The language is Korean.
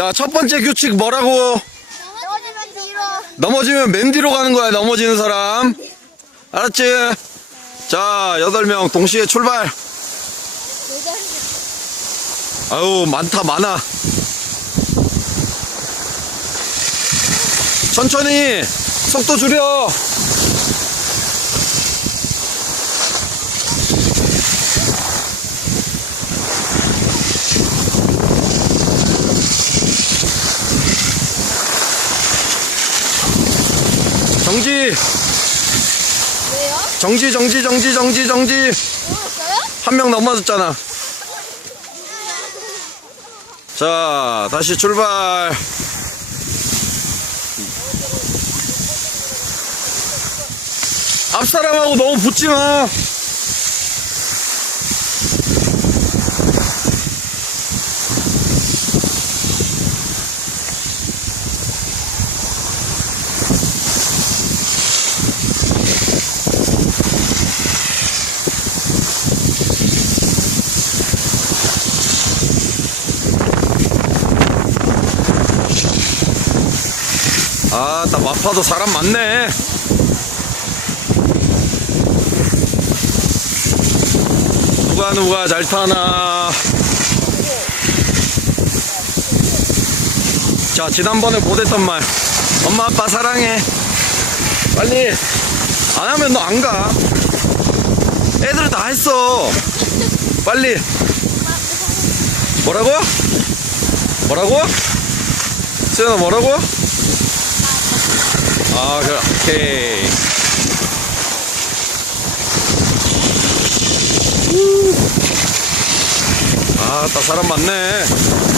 자, 첫 번째 규칙 뭐라고? 넘어지면 뒤로. 넘어지면 맨 뒤로 가는 거야, 넘어지는 사람. 알았지? 자, 여덟 명 동시에 출발. 아유, 많다, 많아. 천천히, 속도 줄여. 정지, 왜요? 정지, 정지, 정지, 정지, 정지. 한 명 넘어졌잖아. 자, 다시 출발. 앞 사람하고 너무 붙지 마. 아, 나 마파도 사람 많네. 누가 누가 잘 타나. 자, 지난번에 못했던 말. 엄마 아빠 사랑해. 빨리. 안 하면 너 안 가. 애들 다 했어. 빨리. 뭐라고? 뭐라고? 수연아 뭐라고? 아, 그래. 오케이. 아, 따 사람 많네.